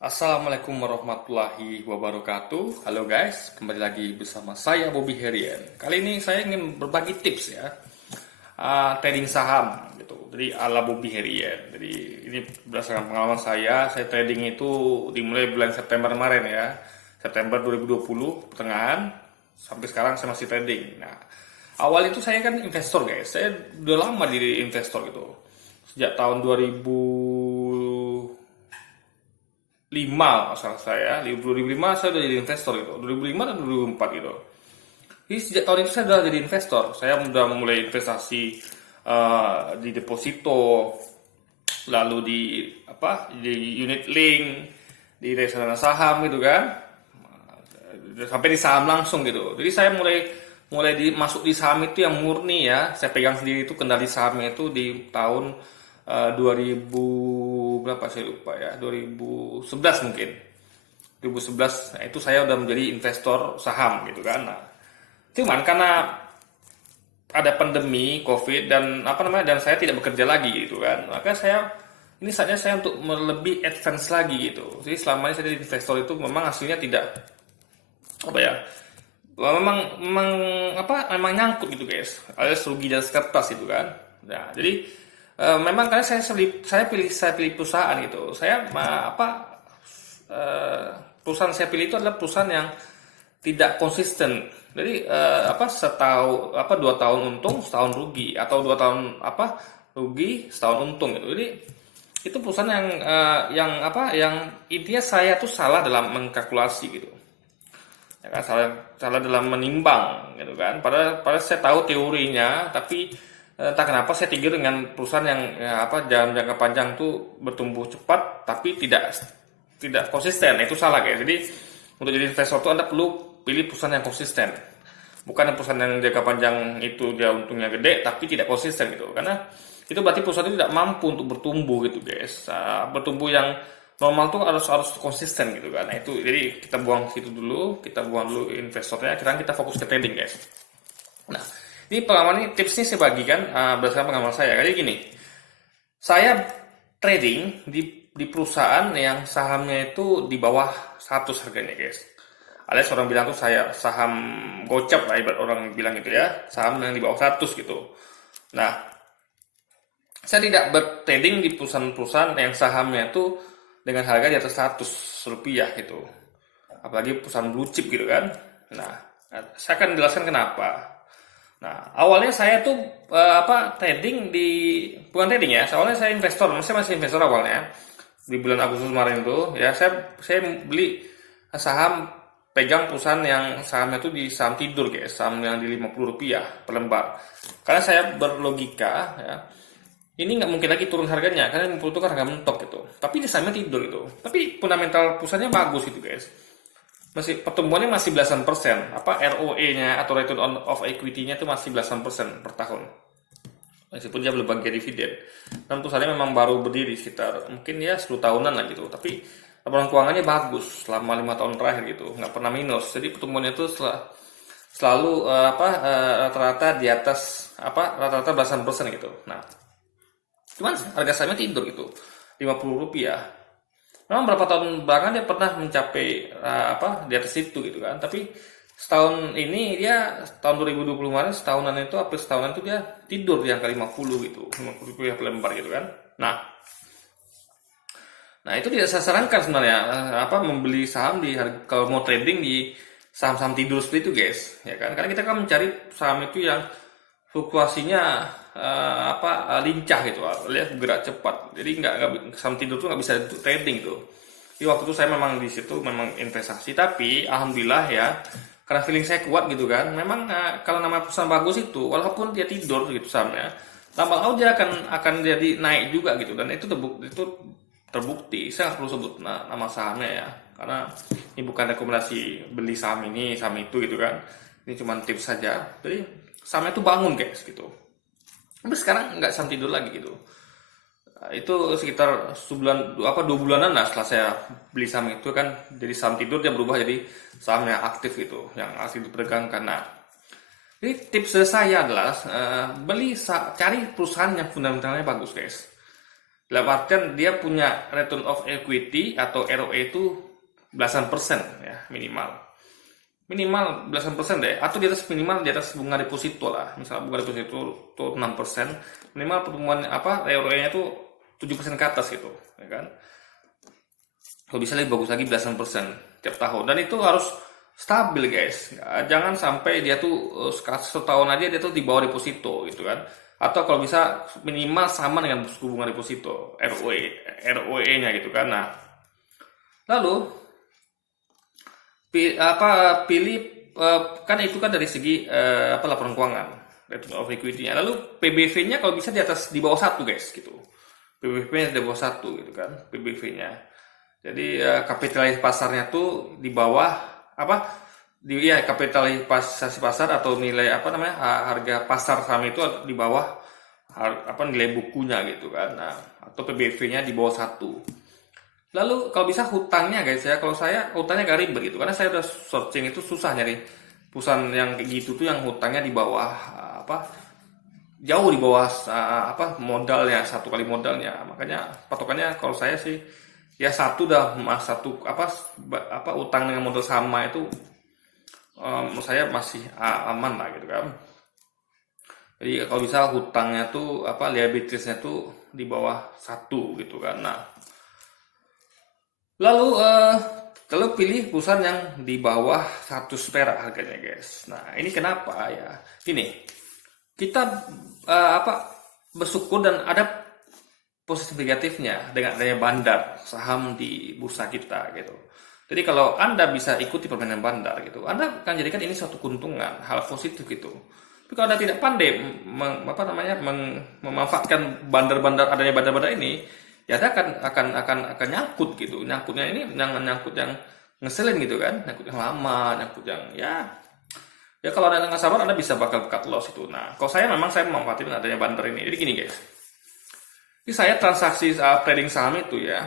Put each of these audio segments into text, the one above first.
Assalamualaikum warahmatullahi wabarakatuh. Halo guys, kembali lagi bersama saya Bobby Herian. Kali ini saya ingin berbagi tips ya, trading saham gitu. Jadi ala Bobby Herian. Jadi ini berdasarkan pengalaman saya trading itu dimulai bulan September kemarin ya, September 2020 pertengahan sampai sekarang saya masih trading. Nah, awal itu saya kan investor guys. Saya udah lama di investor gitu. Sejak tahun 2005 masalah saya 2005 saya udah jadi investor gitu, 2005 dan 2004 gitu. Jadi sejak tahun itu saya udah jadi investor, saya udah mulai investasi di deposito, lalu di unit link, di reksadana saham gitu kan, sampai di saham langsung gitu. Jadi saya mulai mulai masuk di saham itu yang murni ya, saya pegang sendiri itu kendali sahamnya itu di tahun 2000 berapa saya lupa ya, 2011 mungkin, 2011. Nah, itu saya udah menjadi investor saham gitu kan. Nah, cuman karena ada pandemi COVID dan dan saya tidak bekerja lagi gitu kan, maka ini saatnya saya untuk lebih advance lagi gitu. Jadi selama ini saya jadi investor itu memang hasilnya tidak apa ya, memang nyangkut gitu guys, alias rugi dan kertas gitu kan. Nah, jadi memang karena saya pilih perusahaan gitu. Perusahaan saya pilih itu adalah perusahaan yang tidak konsisten. Jadi 2 tahun untung, setahun rugi, atau 2 tahun rugi, setahun untung gitu. Jadi itu perusahaan yang intinya saya tuh salah dalam mengkalkulasi gitu. Ya kan, salah dalam menimbang gitu kan. Padahal saya tahu teorinya, tapi entah kenapa saya tidur dengan perusahaan yang dalam jangka panjang tuh bertumbuh cepat tapi tidak konsisten. Itu salah guys. Jadi untuk jadi investor tuh Anda perlu pilih perusahaan yang konsisten. Bukan yang perusahaan yang jangka panjang itu dia untungnya gede tapi tidak konsisten gitu. Karena itu berarti perusahaan itu tidak mampu untuk bertumbuh gitu guys. Bertumbuh yang normal tuh harus konsisten gitu kan. Nah itu, jadi kita buang situ dulu, kita buang dulu investornya, sekarang kita fokus ke trading guys. Nah, ini pengalaman ini, tips ini saya bagikan berdasarkan pengalaman saya. Kayak gini, saya trading di perusahaan yang sahamnya itu di bawah 100 harganya guys. Alias orang bilang tuh saya saham gocap lah, ibarat orang bilang gitu ya, saham yang di bawah 100 gitu. Nah, saya tidak bertrading di perusahaan-perusahaan yang sahamnya itu dengan harga di atas 100 rupiah gitu. Apalagi perusahaan blue chip gitu kan. Nah, saya akan jelaskan kenapa. Nah, awalnya saya tuh bukan trading ya. Awalnya saya investor, saya masih investor awalnya. Di bulan Agustus kemarin tuh ya saya beli saham, pegang perusahaan yang sahamnya tuh di saham tidur guys, saham yang di 50 rupiah per lembar. Karena saya berlogika ya, ini nggak mungkin lagi turun harganya karena 50 itu kan harga mentok gitu. Tapi di sahamnya tidur itu. Tapi fundamental perusahaannya bagus gitu guys. Pertumbuhannya masih belasan persen, ROE-nya atau return of equity-nya itu masih belasan persen per tahun, meskipun dia belum bagi dividen. Dan perusahaannya memang baru berdiri sekitar mungkin ya 10 tahunan lah gitu, tapi laporan keuangannya bagus selama 5 tahun terakhir gitu, nggak pernah minus. Jadi pertumbuhannya itu selalu rata-rata di atas rata-rata belasan persen gitu. Nah, cuman harga sahamnya tidur gitu, 50 rupiah. Memang berapa tahun belakangan dia pernah mencapai di atas itu gitu kan. Tapi setahun ini dia, tahun 2020 kemarin setahunan itu, April setahunan itu dia tidur di angka 50 gitu, 50 rupiah per lembar gitu kan. Nah itu tidak saya sarankan sebenarnya membeli saham kalau mau trading di saham-saham tidur seperti itu guys, ya kan? Karena kita kan mencari saham itu yang fluktuasinya lincah gitu, lihat gerak cepat. Jadi nggak saham tidur tuh nggak bisa trading tuh. Di waktu itu saya memang di situ memang investasi, tapi alhamdulillah ya, karena feeling saya kuat gitu kan. Memang kalau nama perusahaan bagus itu, walaupun dia tidur gitu sahamnya, lama-lama dia akan jadi naik juga gitu. Dan itu terbukti. Saya nggak perlu sebut nama sahamnya ya, karena ini bukan rekomendasi beli saham ini saham itu gitu kan. Ini cuma tips saja. Jadi sahamnya itu bangun guys gitu. Tapi sekarang nggak saham tidur lagi gitu. Nah, itu sekitar 2 bulanan lah setelah saya beli saham itu kan, jadi saham tidur dia berubah jadi saham yang aktif gitu, yang aktif dipegang. Karena jadi tips saya adalah cari perusahaan yang fundamentalnya bagus guys. Dalam artian dia punya return of equity atau ROE itu belasan persen ya minimal. Minimal belasan persen deh, atau di atas minimal di atas bunga deposito lah. Misalnya bunga deposito itu 6%, minimal pertumbuhan apa ROE-nya itu 7% ke atas gitu, ya kan? Kalau bisa lebih bagus lagi belasan persen tiap tahun. Dan itu harus stabil guys. Jangan sampai dia tuh setahun aja dia tuh di bawah deposito gitu kan. Atau kalau bisa minimal sama dengan suku bunga deposito ROE-nya gitu kan. Nah, lalu pilih kan itu kan dari segi laporan keuangan, return of equity-nya. Lalu PBV-nya kalau bisa di bawah 1 guys gitu. PBV-nya di bawah 1 gitu kan, PBV-nya. Jadi kapitalisasi pasarnya tuh di bawah kapitalisasi pasar atau nilai harga pasar saham itu di bawah nilai bukunya gitu kan. Nah, atau PBV-nya di bawah 1. Lalu kalau bisa hutangnya guys ya, kalau saya hutangnya agak ribet gitu karena saya udah searching itu susah nyari perusahaan yang kayak gitu tuh yang hutangnya di bawah jauh di bawah modalnya, 1 kali modalnya. Makanya patokannya kalau saya sih ya utang dengan modal sama itu menurut saya masih aman lah gitu kan. Jadi kalau bisa hutangnya tuh liabilitiesnya tuh di bawah 1 gitu kan. Nah, lalu pilih perusahaan yang di bawah 100 perak harganya guys. Nah, ini kenapa ya? Gini, kita bersyukur dan ada posisi negatifnya dengan adanya bandar saham di bursa kita gitu. Jadi kalau Anda bisa ikuti permainan bandar gitu, Anda akan jadikan ini suatu keuntungan, hal positif gitu. Tapi kalau Anda tidak pandai memanfaatkan adanya bandar-bandar ini, ya Anda akan nyangkut gitu. Nyangkutnya ini jangan nyangkut yang ngeselin gitu kan, nyangkut yang lama, nyangkut yang ya kalau Anda nggak sabar Anda bisa bakal cut loss itu. Nah, kalau saya memanfaatkan adanya bandar ini. Jadi gini guys. Jadi saya transaksi trading saham itu ya,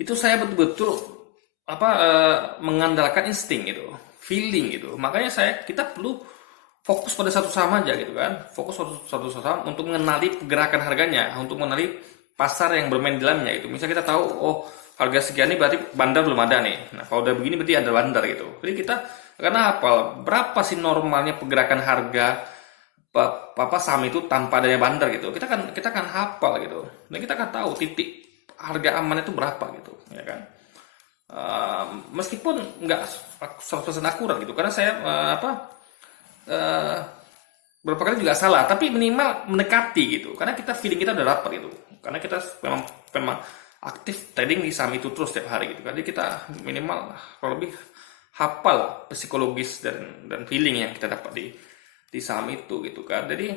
itu saya betul-betul mengandalkan insting gitu, feeling gitu. Makanya kita perlu fokus pada satu saham aja gitu kan, fokus satu saham untuk mengenali pergerakan harganya, untuk mengenali pasar yang bermain di dalamnya itu. Misalnya kita tahu harga sekian ini berarti bandar belum ada nih. Nah, kalau udah begini berarti ada bandar gitu. Jadi kita karena berapa sih normalnya pergerakan harga saham itu tanpa adanya bandar gitu. Kita kan hafal gitu. Dan kita kan tahu titik harga aman itu berapa gitu, ya kan. Meskipun nggak 100% akurat gitu. Karena saya beberapa kali juga salah, tapi minimal mendekati gitu. Karena feeling kita udah dapat gitu. Karena kita memang aktif trading di saham itu terus setiap hari gitu. Jadi kita minimal kalau lebih hafal psikologis dan feeling yang kita dapat di saham itu gitu kan. Jadi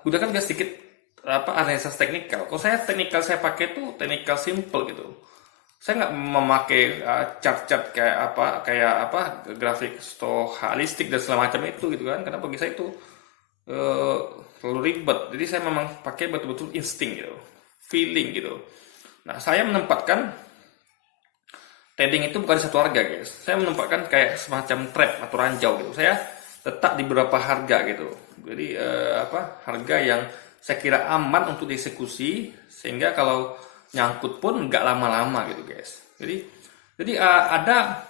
gunakan juga sedikit analisa teknikal. Kalau saya teknikal saya pakai tuh teknikal simple gitu. Saya nggak memakai chart-chart kayak grafik stochastik dan segala macam itu gitu kan. Karena bagi saya itu terlalu ribet. Jadi saya memang pakai betul-betul insting gitu, feeling gitu. Nah, saya menempatkan trading itu bukan di satu harga guys. Saya menempatkan kayak semacam trap atau ranjau gitu. Saya letak di beberapa harga gitu. Jadi harga yang saya kira aman untuk dieksekusi sehingga kalau nyangkut pun nggak lama-lama gitu guys. Jadi ada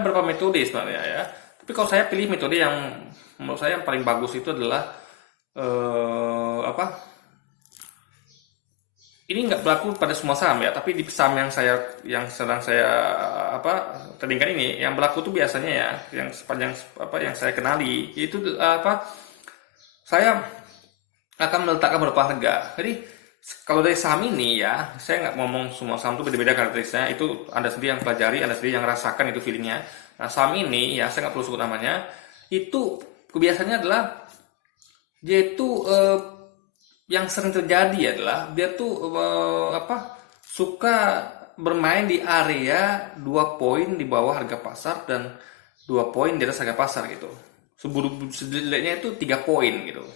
beberapa metode sebenarnya ya. Tapi kalau saya pilih metode yang menurut saya yang paling bagus itu adalah ini nggak berlaku pada semua saham ya, tapi di saham yang sedang saya tradingkan ini yang berlaku tuh biasanya ya yang sepanjang yang saya kenali itu saya akan meletakkan beberapa harga. Jadi kalau dari saham ini ya, saya nggak ngomong semua saham itu beda-beda karakteristiknya, itu Anda sendiri yang pelajari, Anda sendiri yang rasakan itu feelingnya. Nah, saham ini ya saya nggak perlu sebut namanya, itu kebiasaannya adalah dia itu yang sering terjadi adalah dia tuh suka bermain di area 2 poin di bawah harga pasar dan 2 poin di atas harga pasar gitu. Sejeleknya itu 3 poin gitu.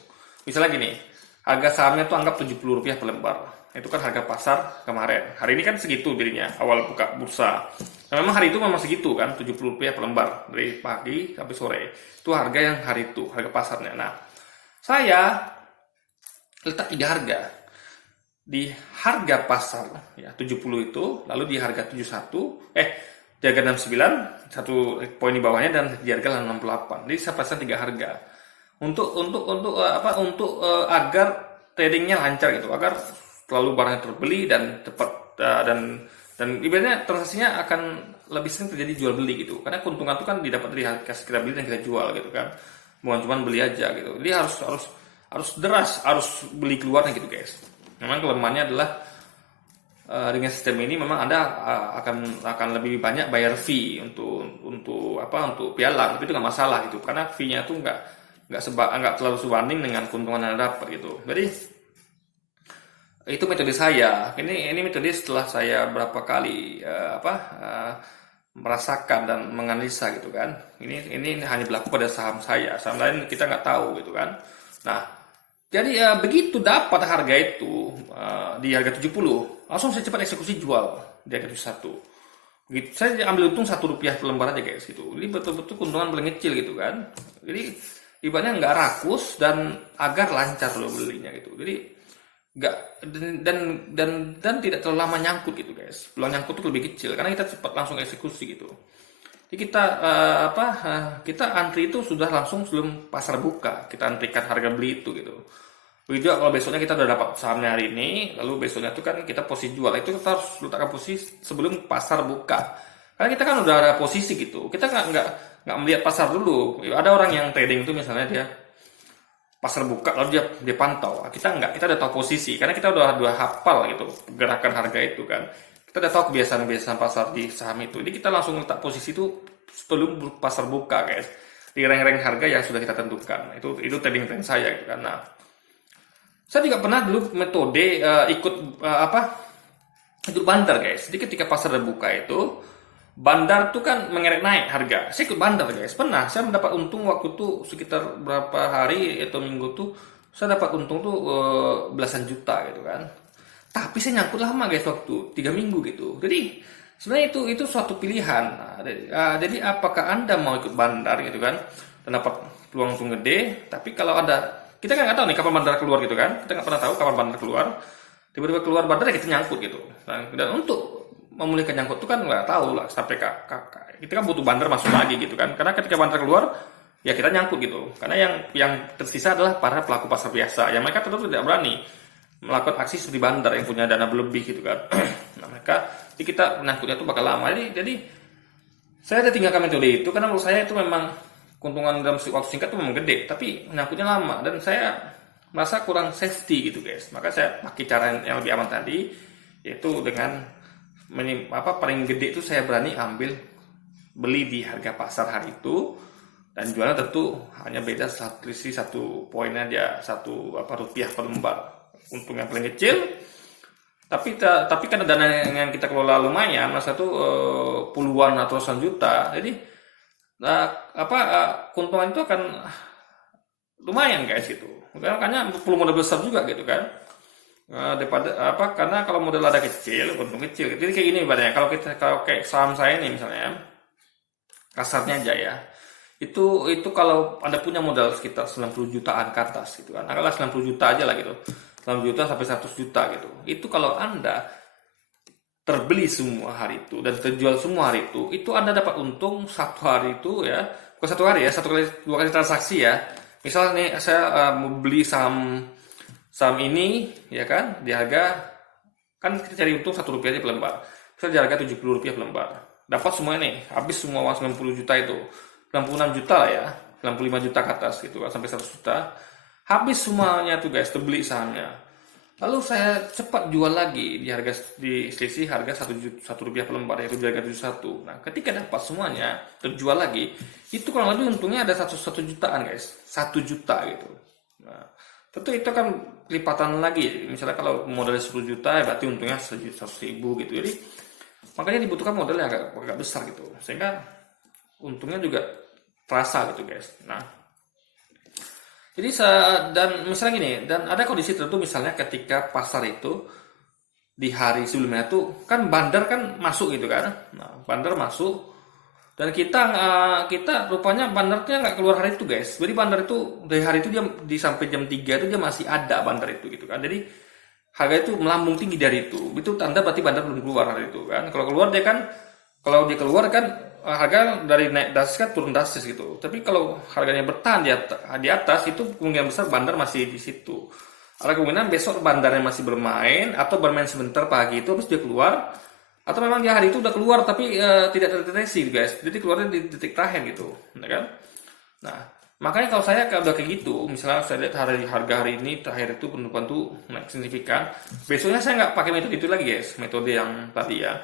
Misalnya gini, harga sahamnya tuh anggap Rp70 per lembar. Itu kan harga pasar kemarin. Hari ini kan segitu dirinya awal buka bursa. Nah, memang hari itu memang segitu kan, Rp70 per lembar dari pagi sampai sore. Itu harga yang hari itu, harga pasarnya. Nah, saya letak 3 harga. di harga pasar ya 70 itu, lalu di harga 71, di harga 69, satu poin di bawahnya, dan di harga 68. Jadi saya pasang 3 harga agar tradingnya lancar gitu, agar selalu barangnya terbeli dan cepat, dan ibaratnya transaksinya akan lebih sering terjadi jual beli gitu, karena keuntungan itu kan didapat dari harga kita beli dan kita jual gitu kan, bukan cuma beli aja gitu. Jadi harus deras, harus beli keluarnya gitu guys. Memang kelemahannya adalah dengan sistem ini memang Anda akan lebih banyak bayar fee untuk pialang, tapi itu nggak masalah gitu, karena fee-nya tuh nggak terlalu sebanding dengan keuntungan yang Anda dapat gitu. Jadi itu metode saya. Ini metode setelah saya berapa kali merasakan dan menganalisa gitu kan. Ini hanya berlaku pada saham saya. Saham lain kita nggak tahu gitu kan. Nah, jadi begitu dapat harga itu di harga 70, langsung saya cepat eksekusi jual di harga 71. Gitu. Saya ambil untung Rp1 per lembar aja guys gitu. Ini betul-betul keuntungan paling kecil gitu kan. Jadi ibaratnya nggak rakus dan agar lancar lo belinya gitu. Jadi nggak dan tidak terlalu lama nyangkut gitu guys. Peluang nyangkut itu lebih kecil karena kita cepat langsung eksekusi gitu. Jadi kita antri itu sudah langsung sebelum pasar buka, kita antrikan harga beli itu gitu. Begitu kalau besoknya kita udah dapat sahamnya hari ini, lalu besoknya itu kan kita posisi jual, itu kita harus letakkan posisi sebelum pasar buka. Karena kita kan udah ada posisi gitu, kita nggak melihat pasar dulu. Ada orang yang trading itu misalnya dia pasar buka lalu dia pantau, kita nggak, kita udah tahu posisi karena kita udah hafal gitu gerakan harga itu kan, kita udah tahu kebiasaan pasar di saham itu. Jadi kita langsung letak posisi itu sebelum pasar buka guys, di rank-rank harga yang sudah kita tentukan. Itu trading plan saya gitu kan. Nah, saya juga pernah dulu metode ikut bandar guys. Jadi ketika pasar buka itu, bandar tuh kan mengerek naik harga. Saya ikut bandar guys. Pernah saya mendapat untung waktu itu sekitar berapa hari atau minggu tuh, saya dapat untung tuh belasan juta gitu kan. Tapi saya nyangkut lama guys, waktu 3 minggu gitu. Jadi sebenarnya itu suatu pilihan. Jadi apakah Anda mau ikut bandar gitu kan dan dapat peluang untung gede, tapi kalau kita kan nggak tahu nih kapan bandar keluar gitu kan. Kita nggak pernah tahu kapan bandar keluar. Tiba-tiba keluar bandar ya kita nyangkut gitu. Nah, dan untuk memulihkan nyangkut itu kan nggak tahu lah sampai kita kan butuh bandar masuk lagi gitu kan, karena ketika bandar keluar ya kita nyangkut gitu, karena yang tersisa adalah para pelaku pasar biasa yang mereka tentu tidak berani melakukan aksi seperti bandar yang punya dana berlebih gitu kan. Nah, jadi kita nyangkutnya itu bakal lama. Jadi saya ada tinggalkan metode itu karena menurut saya itu memang keuntungan dalam waktu singkat itu memang gede, tapi nyangkutnya lama dan saya merasa kurang safety gitu guys. Maka saya pakai cara yang lebih aman tadi, yaitu dengan paling gede itu saya berani beli di harga pasar hari itu, dan jualnya tentu hanya beda satu poin aja, Rp1 per lembar. Untungnya paling kecil, tapi kan dana yang kita kelola lumayan, masa itu puluhan atau ratusan juta. Jadi keuntungan itu akan lumayan guys gitu. Makanya perlu modal besar juga gitu kan. Karena kalau modal ada kecil, untung kecil. Jadi kayak gini ibaratnya, kalau kayak saham saya ini misalnya, kasarnya aja ya, itu kalau Anda punya modal sekitar 90 jutaan ke atas gitu kan, anggaplah 90 juta aja lah gitu, 90 juta sampai 100 juta gitu. Itu kalau Anda terbeli semua hari itu dan terjual semua hari itu Anda dapat untung satu hari itu ya, bukan satu hari ya, 2 kali transaksi ya. Misalnya nih saya mau beli saham ini ya kan, di harga, kan kita cari untung Rp1 aja per lembar, bisa di harga Rp70 per lembar, dapat semua nih, habis semua uang 90 juta itu, 96 juta lah ya, 95 juta ke atas gitu kan, sampai 100 juta habis semuanya tuh guys, terbeli sahamnya. Lalu saya cepat jual lagi di selisih harga Rp1 per lembar, yaitu di harga 71. Nah, ketika dapat semuanya terjual lagi, itu kurang lebih untungnya ada 1 jutaan guys, 1 juta gitu. Nah, tentu itu kan lipatan lagi. Misalnya kalau modalnya 10 juta, berarti untungnya 100.000 gitu. Jadi makanya dibutuhkan modal yang agak besar gitu, sehingga untungnya juga terasa gitu guys. Nah, jadi dan misalnya gini, dan ada kondisi tertentu misalnya ketika pasar itu di hari sebelumnya tuh kan bandar kan masuk gitu kan. Nah, bandar masuk dan kita rupanya bandarnya nggak keluar hari itu guys. Jadi bandar itu dari hari itu dia sampai jam 3 itu dia masih ada bandar itu gitu kan. Jadi harga itu melambung tinggi dari itu tanda berarti bandar belum keluar hari itu kan. Kalau keluar dia kan, kalau dia keluar kan harga dari naik drastis kan turun drastis gitu. Tapi kalau harganya bertahan di atas itu kemungkinan besar bandar masih di situ. Ada kemungkinan besok bandarnya masih bermain atau bermain sebentar pagi itu habis dia keluar, atau memang di hari itu udah keluar tapi tidak terdeteksi guys. Jadi keluarnya di detik terakhir gitu, ya kan? Nah, makanya kalau saya udah kayak gitu, misalnya saya lihat harga hari ini terakhir itu penurunan tuh naik signifikan, besoknya saya nggak pakai metode itu lagi guys, metode yang tadi ya,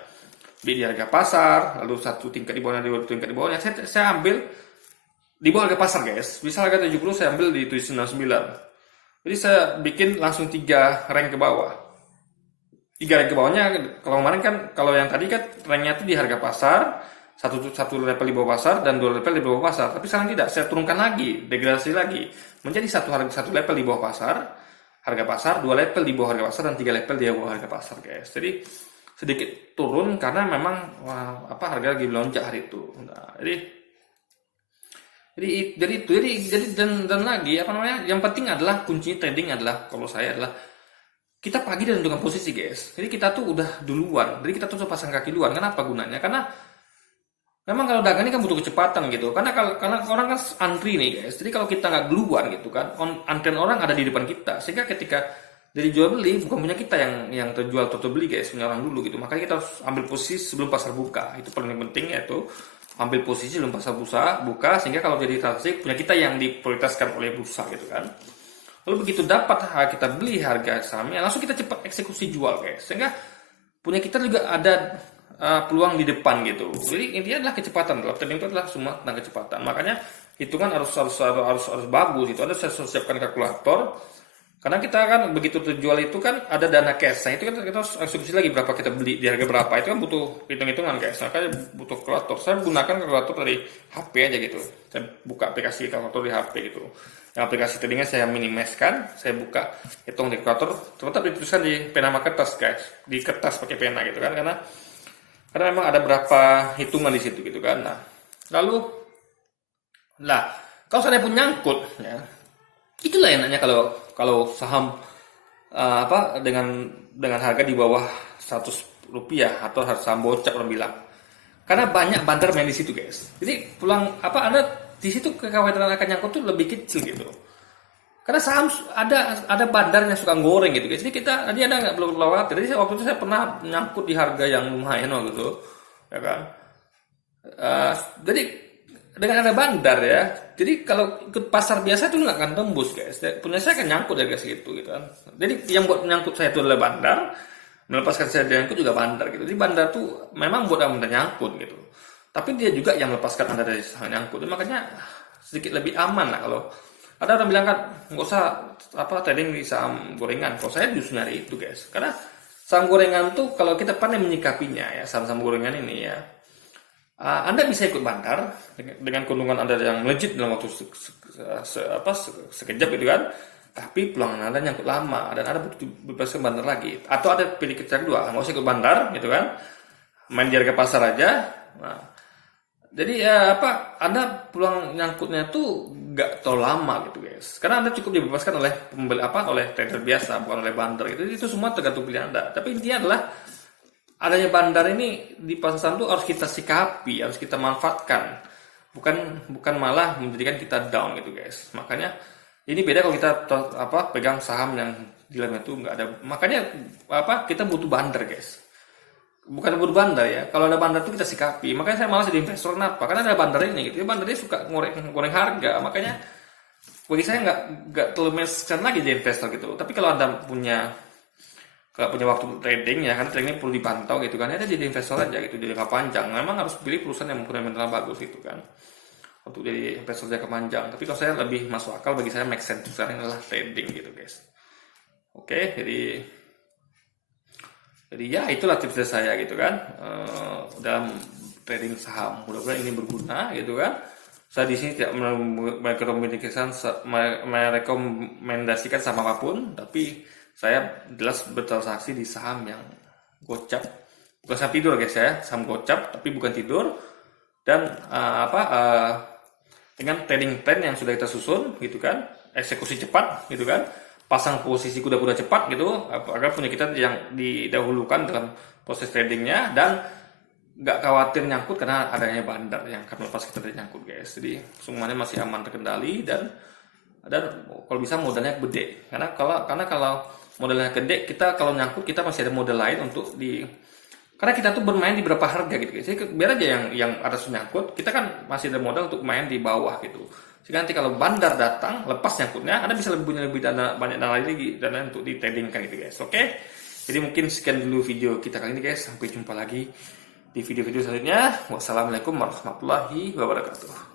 beli di harga pasar, lalu satu tingkat di bawahnya, dua tingkat di bawahnya, saya ambil di bawah harga pasar guys. Bisa harga 70 saya ambil di 99. Jadi saya bikin langsung 3 rank ke bawah. 3 rank ke bawahnya, kalau kemarin kan, kalau yang tadi kan ranknya itu di harga pasar, satu level di bawah pasar dan 2 level di bawah pasar. Tapi sekarang tidak, saya turunkan lagi, degradasi lagi, menjadi satu level di bawah pasar, harga pasar, 2 level di bawah harga pasar dan 3 level di bawah harga pasar guys. Jadi sedikit turun karena memang harga lagi melonjak hari itu. Nah, dan lagi yang penting adalah kuncinya trading adalah, kalau saya adalah kita pagi dan menentukan posisi guys. Jadi kita tuh udah duluan, jadi kita tuh pasang kaki duluan. Kenapa gunanya? Karena memang kalau dagang ini kan butuh kecepatan gitu. Karena orang kan antri nih guys. Jadi kalau kita nggak duluan gitu kan, antrian orang ada di depan kita. Sehingga ketika jadi jual beli bukan punya kita yang terjual atau terbeli guys, punya orang dulu gitu. Makanya kita harus ambil posisi sebelum pasar buka. Itu paling penting, yaitu ambil posisi sebelum pasar buka, sehingga kalau jadi transaksi punya kita yang diprioritaskan oleh bursa gitu kan. Lalu begitu dapat kita beli harga sahamnya, langsung kita cepat eksekusi jual guys, sehingga punya kita juga ada peluang di depan gitu. Jadi intinya adalah kecepatan. Dalam trading itu adalah semua tentang kecepatan. Makanya hitungan harus bagus. Itu ada, saya siapkan kalkulator. Karena kita kan begitu terjual itu kan ada dana cash. Nah itu kan kita harus eksekusi lagi berapa kita beli di harga berapa. Itu kan butuh hitung-hitungan guys. Makanya butuh kalkulator. Saya gunakan kalkulator dari HP aja gitu. Saya buka aplikasi kalkulator di HP gitu. Yang aplikasi tradingnya saya minimaliskan. Saya buka hitung di kalkulator. Tetap dituliskan di pena sama kertas guys. Di kertas pakai pena gitu kan. Karena memang ada berapa hitungan di situ gitu kan. Nah, kalau saya pun nyangkut ya, itulah enaknya kalau saham dengan harga di bawah 100 rupiah atau saham bocap orang bilang, karena banyak bandar main di situ guys. Jadi Anda di situ kekhawatiran akan nyangkut tuh lebih kecil gitu. Karena saham ada bandar yang suka goreng gitu guys. Jadi tadi Anda nggak perlu khawatir. Jadi waktu itu saya pernah nyangkut di harga yang lumayan waktu itu, ya kan. Jadi dengan ada bandar ya, jadi kalau ikut pasar biasa itu nggak akan tembus guys. Punya saya akan nyangkut ya guys gitu kan. Jadi yang buat nyangkut saya itu adalah bandar, melepaskan saya dari nyangkut juga bandar gitu. Jadi bandar tuh memang buat anda nyangkut gitu, tapi dia juga yang melepaskan anda dari nyangkut. Jadi makanya sedikit lebih aman lah. Kalau ada orang bilang kan nggak usah trading di saham gorengan. Kalau saya justru nyari itu guys, karena saham gorengan tuh kalau kita pandai menyikapinya ya, saham-saham gorengan ini ya, Anda bisa ikut bandar dengan keuntungan Anda yang melejit dalam waktu sekejap gitu kan, tapi pulangan Anda nyangkut lama dan Anda butuh bebaskan bandar lagi. Atau ada pilih cara kedua, nggak usah ikut bandar gitu kan, main di harga pasar aja. Nah, jadi Anda pulang nyangkutnya tuh nggak terlalu lama gitu guys, karena Anda cukup dibebaskan oleh oleh trader biasa, bukan oleh bandar gitu. Itu semua tergantung pilihan Anda. Tapi intinya adalah adanya bandar ini di pasar saham itu harus kita sikapi, harus kita manfaatkan, bukan malah menjadikan kita down gitu guys. Makanya ini beda kalau kita pegang saham yang di dalamnya itu nggak ada. Makanya kita butuh bandar guys, bukan butuh bandar ya. Kalau ada bandar itu kita sikapi. Makanya saya malas jadi investor. Kenapa? Karena ada bandar ini gitu. Bandar ini suka goreng harga. Makanya bagi saya nggak terlalu menyesuaikan lagi jadi investor gitu. Tapi kalau anda punya waktu trading ya, karena trading perlu dipantau gitu kan, ya jadi investor aja gitu, jadi jangka panjang. Memang harus pilih perusahaan yang mempunyai mental bagus gitu kan, untuk jadi investor jangka panjang. Tapi kalau saya lebih masuk akal, bagi saya make sense sekarang adalah trading gitu guys. Oke, jadi ya itulah tips saya gitu kan, dalam trading saham. Mudah-mudahan ini berguna gitu kan. Saya di sini tidak merekomendasikan sama apapun, tapi saya jelas bertransaksi di saham yang gocap, bukan saham tidur guys ya, saham gocap tapi bukan tidur, dan dengan trading plan yang sudah kita susun gitu kan, eksekusi cepat gitu kan, pasang posisi kuda-kuda cepat gitu, agar punya kita yang didahulukan dalam proses tradingnya, dan nggak khawatir nyangkut karena adanya bandar yang akan melepas kita dari nyangkut guys. Jadi semuanya masih aman terkendali, dan kalau bisa modalnya gede, karena kalau modalnya gede, kita kalau nyangkut kita masih ada modal lain untuk karena kita tuh bermain di berapa harga gitu guys. Jadi biar aja yang atas nyangkut, kita kan masih ada modal untuk main di bawah gitu. Sehingga nanti kalau bandar datang lepas nyangkutnya, Anda bisa punya lebih banyak dana lagi, dana untuk di trading kan gitu guys. Oke. Jadi mungkin sekian dulu video kita kali ini guys. Sampai jumpa lagi di video-video selanjutnya. Wassalamualaikum warahmatullahi wabarakatuh.